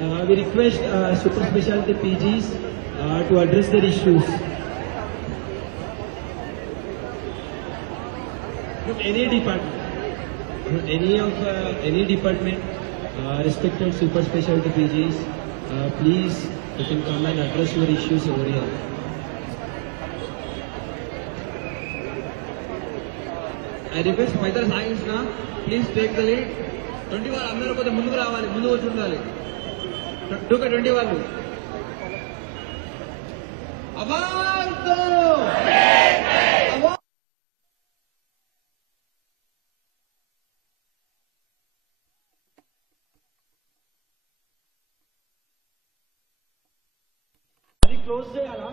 We request super specialty PGs to address their issues. From any department, any department, respected super specialty PGs, please you can come and address your issues over here. I request Python Science na, please take the lead. 20 వాళ్ళు అందరూ కొద్దిగా ముందుకు రావాలి, ముందు వచ్చి ఉండాలి. 20 వాళ్ళు. అవాంతో! అది క్లోజ్ చేయాలా?